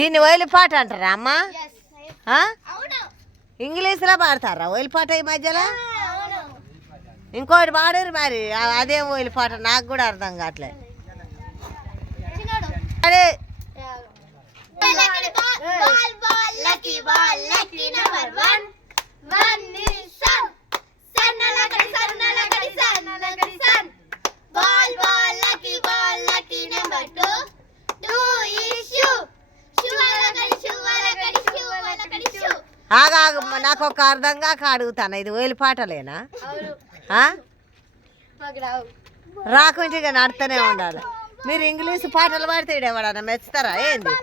దీన్ని ఓయిల్ పాట అంటారా అమ్మా? ఇంగ్లీష్లో పాడతారా ఓయిల్ పాట ఈ మధ్యలో? ఇంకోటి పాడరు మరి, అదేం ఓయిల్ పాట నాకు కూడా అర్థం కావట్లేదు. అదే ఆగా నాకు ఒక అర్థంగా అడుగుతాను, ఇది ఓయిల్ పాటలేనా? రాకుంటే ఇక నడుతూనే ఉండాలి. మీరు ఇంగ్లీష్ పాటలు పాడితే ఎవడన్నా మెచ్చుతారా ఏంది?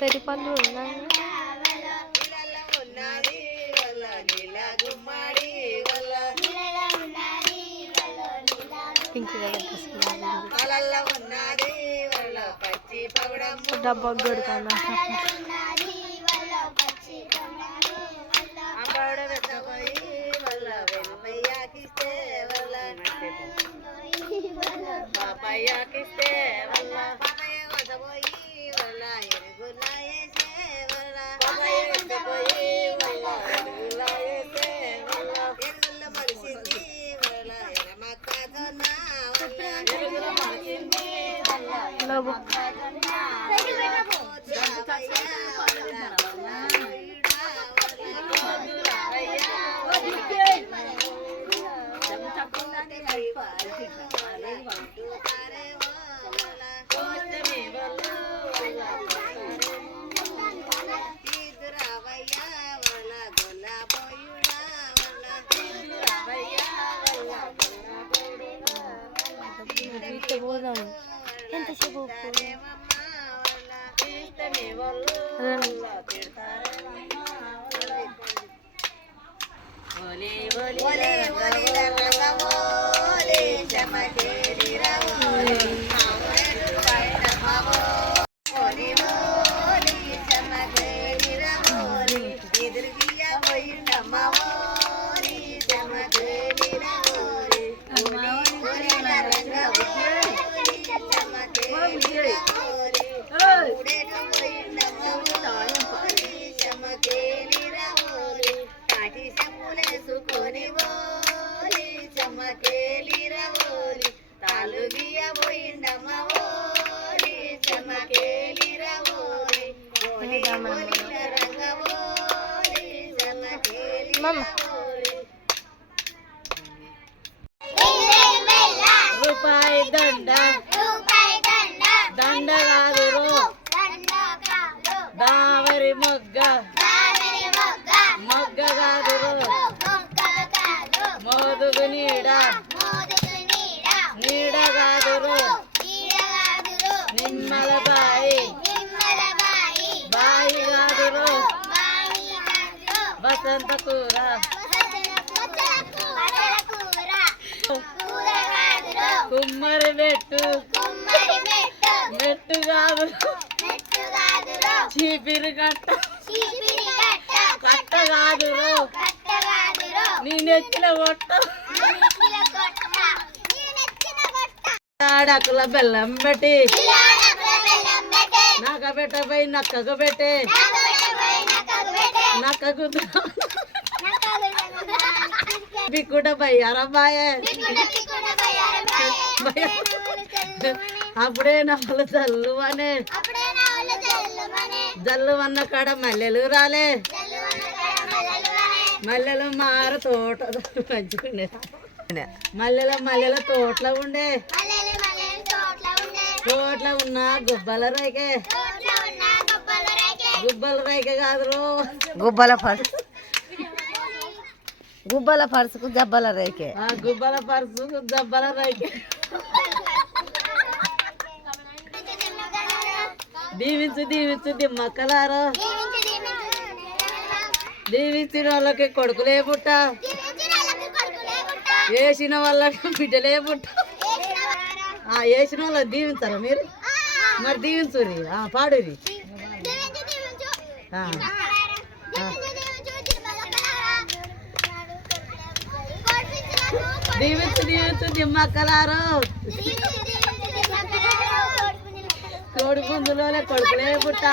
తెరిపళ్ళు ఉన్నాయి. పింక్ డబ్బా కొడుతున్నా. ఎంతసేపు రూపాయి దండ దండ కాదు దావరి మొగ్గ మొగ్గ కాదు మోదుగు నీడ నీడ కాదు నిమ్మల బాయి బాయి కాదు వసంత కూర కుమ్మరి మెట్టు మెట్టు కాదు చీపిరి కట్ట కట్ట కాదు నీ నెచ్చిన కొట్ట ఆడకుల బెల్లం పెట్టి నక్క పెట్టబోయి నక్కకు పెట్టే నక్కకు బిక్కుట బయ్యారమ్మాయే అప్పుడే నవ్వులు జల్లు అనే జల్లు అన్న కాడ మల్లెలు రాలే మల్లెలు మార తోట మంచిగా మల్లెల తోటలో ఉండే తోటలో ఉన్న గుబ్బల రైకే గుబ్బల రైకే కాదు గుబ్బల పర్సు గుబ్బల పర్సుకు జబ్బల రేకే గుబ్బల పర్సు గబ్బల రైకే దీవించు దీవించు దిమ్మక్కలారో దీవించిన వాళ్ళకి కొడుకులే పుట్ట వేసిన వాళ్ళకి బిడ్డలే పుట్ట వేసిన వాళ్ళకి దీవించారా మీరు మరి దీవించురి పాడురి దీవించు దీవించు దిమ్మక్కలారో కోడి పుంజులోనే కొడుకులే పుట్ట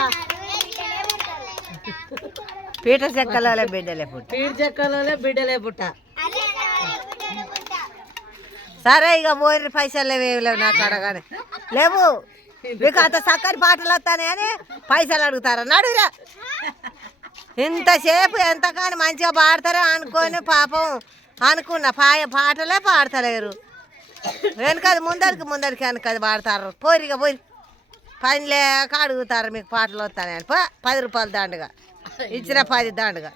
పీట చెక్కలలో బిడ్డలే పుట్ట పీడి చెక్కలోనే బిడ్డలే పుట్ట సరే ఇక పోయి పైసలు లేవు నాకు అడగానే లేవు మీకు అంత చక్కని పాటలు వస్తానే అని పైసలు అడుగుతారా నడురా ఇంతసేపు ఎంత కానీ మంచిగా పాడతారో అనుకొని పాపం అనుకున్న పాటలే పాడతలేరు వెనకది ముందరికి వెనకది పాడతారు పోరిగా పోయి పని లేక అడుగుతారు మీకు పాటలు వస్తానని 10 రూపాయలు దండగా ఇచ్చిన 10 దండగా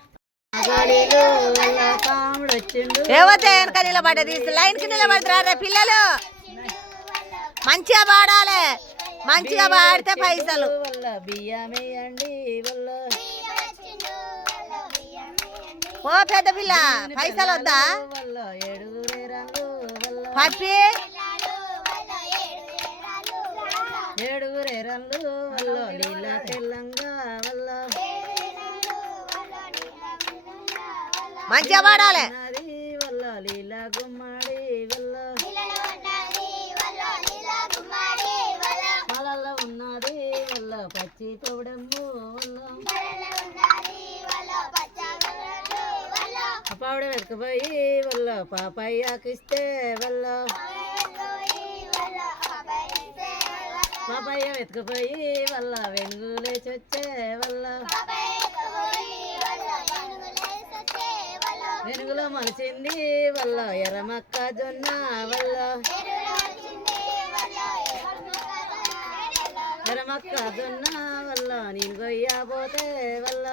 ఏవతే వెనక నిలబడ్డది లైన్కి నిలబడతారా పిల్లలు మంచిగా పాడాలి మంచిగా పాడితే పైసలు ఓ పెద్ద పిల్ల పైసలు వద్దా పప్పి ఏడుగురేరల్లు వల్ల లీలా తెల్లంగా వల్ల మంచిగా పాడాలి వల్ల లీలా గుమ్మడి వల్ల మలల్లో ఉన్నది వల్ల పచ్చి తోడమ్ము వల్ల పావుడ వెతకపోయి వల్ల పాపయ్యకిస్తే వల్ల పాపయ్య వెతకపోయి వల్ల వెంగులేచొచ్చే వల్ల వెనుగులో మలిచింది వల్ల ఎర్రమక్క జొన్న వల్ల ఎర్రమక్క జొన్న వల్ల నేను కొయ్యబోతే వల్ల